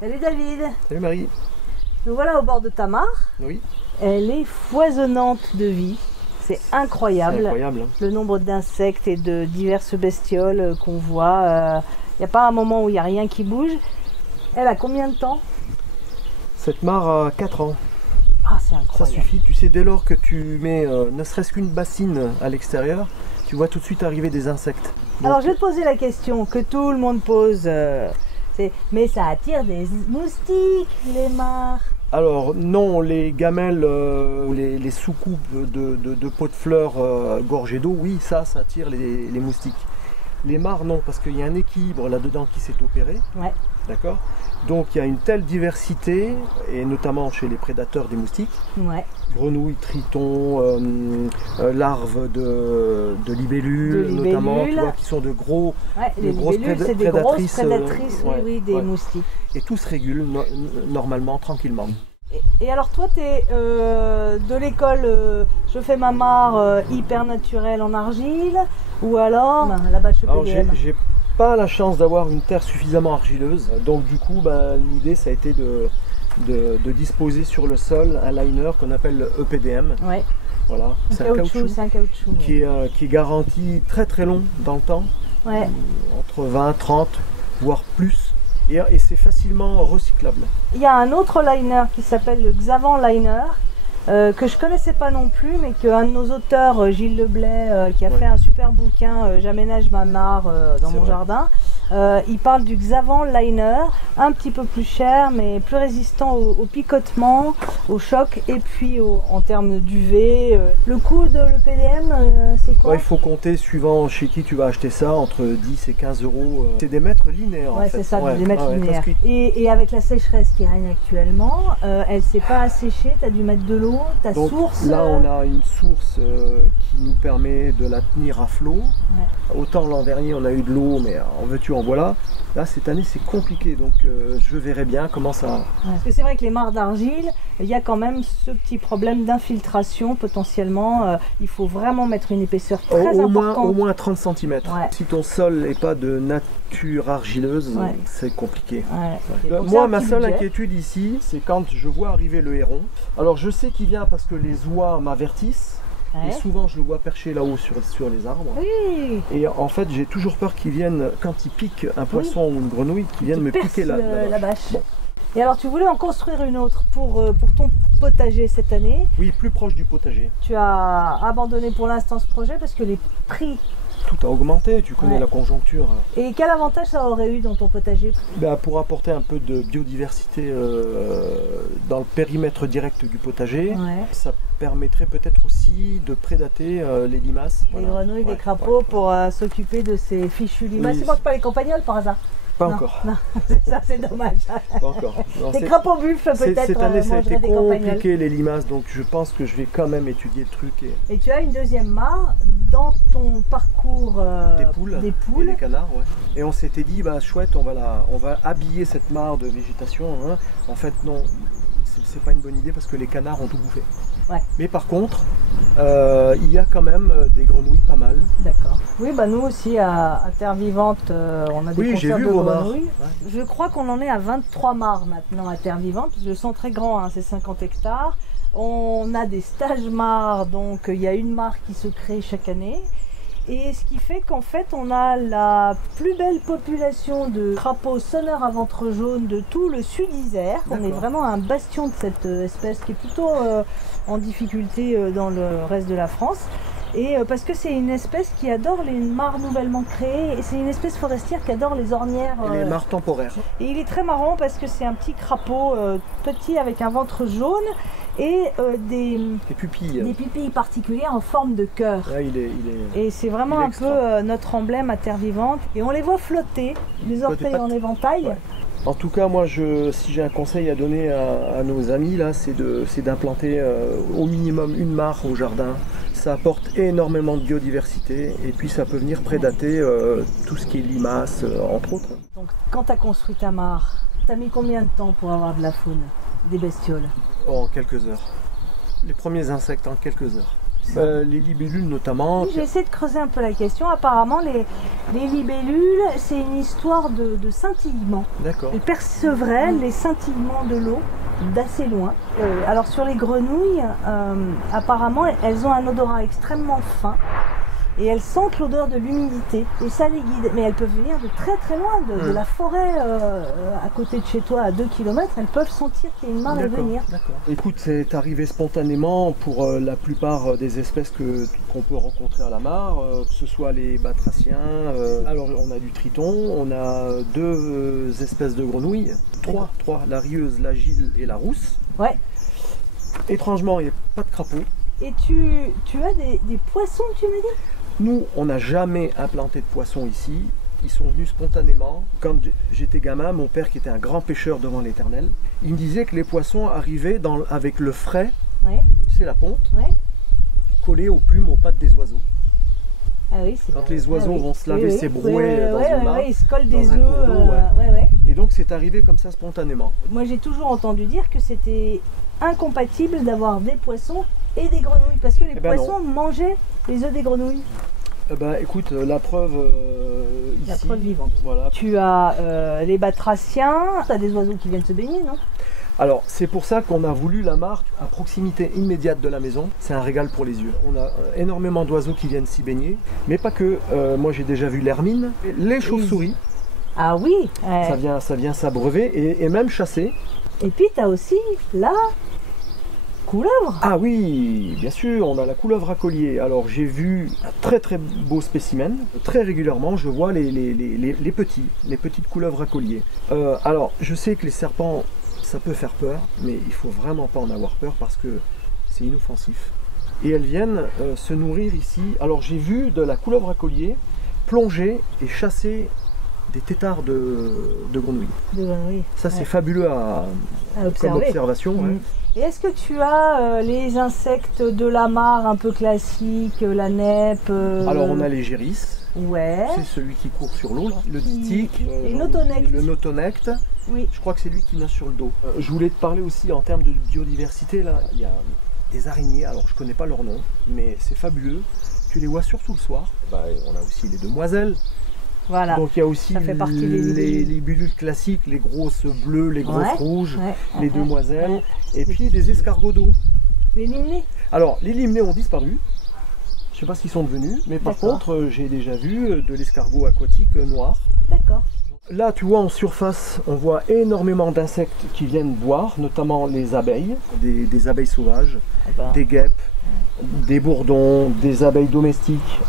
Salut David. Salut Marie. Nous voilà au bord de ta mare. Oui. Elle est foisonnante de vie. C'est incroyable. C'est incroyable. Hein. Le nombre d'insectes et de diverses bestioles qu'on voit. Il n'y a pas un moment où il n'y a rien qui bouge. Elle a combien de temps? Cette mare a 4 ans. Ah, c'est Ça incroyable. suffit. Tu sais, dès lors que tu mets ne serait-ce qu'une bassine à l'extérieur, tu vois tout de suite arriver des insectes. Donc, Alors je vais te poser la question que tout le monde pose. Mais ça attire des moustiques, les mares. alors non, les gamelles ou les soucoupes de pots de fleurs gorgées d'eau, oui, ça attire les moustiques. Les mares, non, parce qu'il y a un équilibre là-dedans qui s'est opéré. Ouais. D'accord. Donc il y a une telle diversité, et notamment chez les prédateurs des moustiques, Ouais. grenouilles, tritons, larves de libellules, notamment, tu vois, qui sont de gros, Ouais, de les grosses libellules, c'est des grosses prédatrices, prédatrices ouais, oui, des ouais. moustiques. Et tout se régule normalement, tranquillement. Et alors toi, tu es de l'école je fais ma mare hyper naturelle en argile, ou alors la bâche Alors PDM. j'ai pas la chance d'avoir une terre suffisamment argileuse, donc du coup l'idée ça a été de disposer sur le sol un liner qu'on appelle le EPDM. Ouais. Voilà, c'est un caoutchouc C'est un caoutchouc. qui est garanti très très long dans le temps, Ouais. entre 20, 30, voire plus, et c'est facilement recyclable. Il y a un autre liner qui s'appelle le Xavant Liner, que je connaissais pas non plus, mais qu'un de nos auteurs, Gilles Leblay, qui a fait un super bouquin J'aménage ma mare dans mon jardin, il parle du Xavant Liner, un petit peu plus cher, mais plus résistant au picotement, au choc, et puis en termes d'UV. Le coût de l'EPDM, c'est quoi? Ouais, il faut compter, suivant chez qui tu vas acheter ça, entre 10 et 15 euros. C'est des mètres linéaires en Ouais, fait. c'est ça, des mètres ouais, linéaires. parce que- Et avec la sécheresse qui règne actuellement, elle s'est pas asséchée, tu as dû mettre de l'eau, ta Donc source. là, on a une source qui nous permet de la tenir à flot. Ouais. Autant l'an dernier, on a eu de l'eau, mais en veux-tu, en voilà. Là, cette année, c'est compliqué, donc je verrai bien comment ça... Ouais. Parce que c'est vrai que les mares d'argile, il y a quand même ce petit problème d'infiltration potentiellement. Il faut vraiment mettre une épaisseur très au importante. moins 30 cm. Ouais. Si ton sol n'est pas de nature argileuse, Ouais. c'est compliqué. Ouais. Donc, c'est Moi, un ma petit seule budget. inquiétude ici, c'est quand je vois arriver le héron. Alors, je sais qu'il vient parce que les oies m'avertissent. Ouais. Et souvent, je le vois perché là-haut sur les arbres. Oui. Et en fait, j'ai toujours peur qu'ils viennent, quand ils piquent un poisson ou une grenouille, qu'ils viennent me Perce piquer la bâche. Bon. Et alors, tu voulais en construire une autre pour ton potager cette année. Oui, plus proche du potager. Tu as abandonné pour l'instant ce projet parce que les prix. Tout a augmenté, tu connais Ouais. la conjoncture. Et quel avantage ça aurait eu dans ton potager? Pour apporter un peu de biodiversité dans le périmètre direct du potager, Ouais. ça permettrait peut-être aussi de prédater les limaces. Les Voilà. grenouilles, Ouais, les crapauds ouais. pour s'occuper de ces fichus limaces. Oui. Ils mangent pas les campagnols par hasard? Pas Non, encore. Non, ça c'est dommage. Pas encore. Non, Les crapauds buffles peut-être cette année, ça a été mangeraient des campagnols. compliqué les limaces, donc je pense que je vais quand même étudier le truc. Et tu as une deuxième mare dans ton parcours Des poules, des et poules. des canards, ouais. Et on s'était dit, chouette, on va habiller cette mare de végétation. Hein. En fait, non, c'est pas une bonne idée parce que les canards ont tout bouffé. Ouais. Mais par contre, il y a quand même des grenouilles pas mal. D'accord. Oui, nous aussi à Terre Vivante, on a des Oui, j'ai conserves vu de vos mares. grenouilles. Ouais. Je crois qu'on en est à 23 mares maintenant à Terre Vivante. Je le sens très grand, hein, c'est 50 hectares. On a des stages mares, donc il y a une mare qui se crée chaque année. Et ce qui fait qu'en fait, on a la plus belle population de crapauds sonneurs à ventre jaune de tout le sud Isère. On est D'accord. vraiment un bastion de cette espèce qui est plutôt en difficulté dans le reste de la France. Et parce que c'est une espèce qui adore les mares nouvellement créées, et c'est une espèce forestière qui adore les ornières. Et les mares temporaires. Et il est très marrant parce que c'est un petit crapaud petit avec un ventre jaune et des pupilles. des pupilles particulières en forme de cœur. Ouais, il est... Et c'est vraiment Il est un extra. peu notre emblème à Terre Vivante. Et on les voit flotter, les orteils en éventail. Ouais. En tout cas, moi, si j'ai un conseil à donner à nos amis, là, c'est d'implanter au minimum une mare au jardin. Ça apporte énormément de biodiversité et puis ça peut venir prédater tout ce qui est limaces, entre autres. Donc quand tu as construit ta mare, tu as mis combien de temps pour avoir de la faune, des bestioles? En quelques heures. Les premiers insectes en quelques heures. Les libellules notamment. Oui, j'ai essayé de creuser un peu la question. Apparemment, les libellules, c'est une histoire de scintillement. D'accord. Elles percevraient les scintillements de l'eau d'assez loin. Alors sur les grenouilles, apparemment, elles ont un odorat extrêmement fin. Et elles sentent l'odeur de l'humidité et ça les guide. Mais elles peuvent venir de très très loin, de la forêt à côté de chez toi, à 2 km. Elles peuvent sentir qu'il y a une mare et venir. D'accord. Écoute, c'est arrivé spontanément pour la plupart des espèces qu'on peut rencontrer à la mare, que ce soit les batraciens. Alors on a du triton, on a 2 espèces de grenouilles, 3, la rieuse, la gille et la rousse. Ouais. Étrangement, il n'y a pas de crapauds. Et tu as des poissons, tu m'as dit ? Nous, on n'a jamais implanté de poissons ici. Ils sont venus spontanément. Quand j'étais gamin, mon père, qui était un grand pêcheur devant l'Éternel, il me disait que les poissons arrivaient avec le frais, c'est la ponte, collée aux plumes, aux pattes des oiseaux. Ah oui, quand les oiseaux vont se laver, s'ébrouer dans une mare, ils se collent des œufs. Et donc c'est arrivé comme ça spontanément. Moi j'ai toujours entendu dire que c'était incompatible d'avoir des poissons et des grenouilles, parce que les poissons mangeaient les œufs des grenouilles. Écoute, la preuve ici. La preuve vivante. Voilà. Tu as les batraciens, tu as des oiseaux qui viennent se baigner, non ? Alors, c'est pour ça qu'on a voulu la mare à proximité immédiate de la maison. C'est un régal pour les yeux. On a énormément d'oiseaux qui viennent s'y baigner, mais pas que. Moi, j'ai déjà vu l'hermine, les chauves-souris. Ah oui. Ça vient s'abreuver et même chasser. Et puis, tu as aussi la couleuvre. Ah oui, bien sûr, on a la couleuvre à collier. Alors, j'ai vu un très très beau spécimen. Très régulièrement, je vois les petites couleuvres à collier. Alors, je sais que les serpents, ça peut faire peur, mais il faut vraiment pas en avoir peur parce que c'est inoffensif. Et elles viennent se nourrir ici. Alors j'ai vu de la couleuvre à collier plonger et chasser des têtards de grenouilles. Ça c'est fabuleux comme observation. Et est-ce que tu as les insectes de la mare un peu classiques, la nèpe Alors on a les géris. Ouais. C'est celui qui court sur l'eau, le ditique, le notonecte. Oui. Je crois que c'est lui qui nage sur le dos. Je voulais te parler aussi en termes de biodiversité. Là, il y a des araignées, alors je ne connais pas leur nom, mais c'est fabuleux. Tu les vois surtout le soir. On a aussi les demoiselles. Voilà. Donc il y a aussi les libellules classiques, les grosses bleues, les grosses rouges, les demoiselles, et puis des escargots d'eau. Les limnés. Alors les limnés ont disparu. Je ne sais pas ce qu'ils sont devenus, mais par contre j'ai déjà vu de l'escargot aquatique noir. D'accord. Là, tu vois, en surface, on voit énormément d'insectes qui viennent boire, notamment les abeilles, des abeilles sauvages, des guêpes, des bourdons, des abeilles domestiques.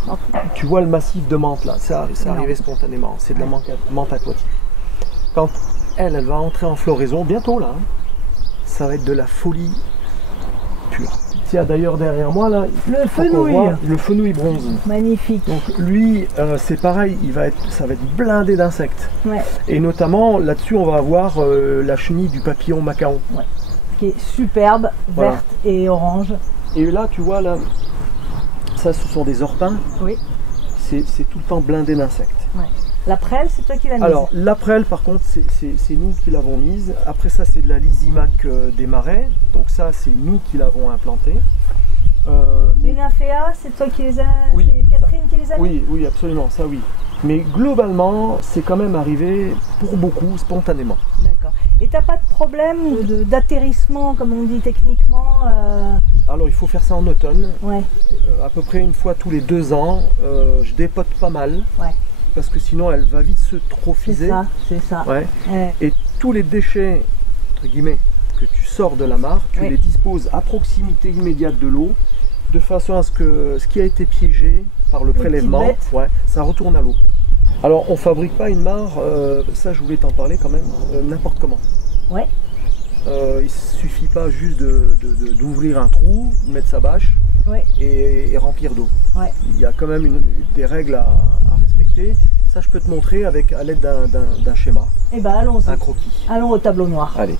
Tu vois le massif de menthe là, ça arrivait spontanément, c'est de la menthe aquatique. Quand elle va entrer en floraison, bientôt là, ça va être de la folie pure. Tiens, d'ailleurs derrière moi là, le fenouil bronze. Magnifique. Donc lui, c'est pareil, ça va être blindé d'insectes. Ouais. Et notamment là-dessus, on va avoir la chenille du papillon macaon. Ouais. Qui est superbe, verte et orange. Et là, tu vois là, ça, ce sont des orpins. Oui. C'est tout le temps blindé d'insectes. Ouais. La prêle, c'est toi qui l'as mise. Alors, la prêle, par contre, c'est nous qui l'avons mise. Après ça, c'est de la lysimac des marais. Donc ça, c'est nous qui l'avons implantée. Les nymphéas, c'est toi qui les as... Oui, c'est Catherine qui les a mis. Oui, absolument, ça oui. Mais globalement, c'est quand même arrivé, pour beaucoup, spontanément. D'accord. Et t'as pas de problème d'atterrissement, comme on dit techniquement Alors, il faut faire ça en automne. Ouais. À peu près une fois tous les 2 ans. Je dépote pas mal. Ouais. Parce que sinon elle va vite se trophiser. C'est ça. Ouais. Et tous les déchets, entre guillemets, que tu sors de la mare, tu les disposes à proximité immédiate de l'eau, de façon à ce que ce qui a été piégé par le prélèvement, ça retourne à l'eau. Alors on fabrique pas une mare, ça je voulais t'en parler quand même, n'importe comment. Ouais. Il suffit pas juste d'ouvrir un trou, de mettre sa bâche et remplir d'eau. Ouais. Il y a quand même des règles à respecter. Ça, je peux te montrer à l'aide d'un schéma. Eh ben, allons-y. Un croquis. Allons au tableau noir. Allez.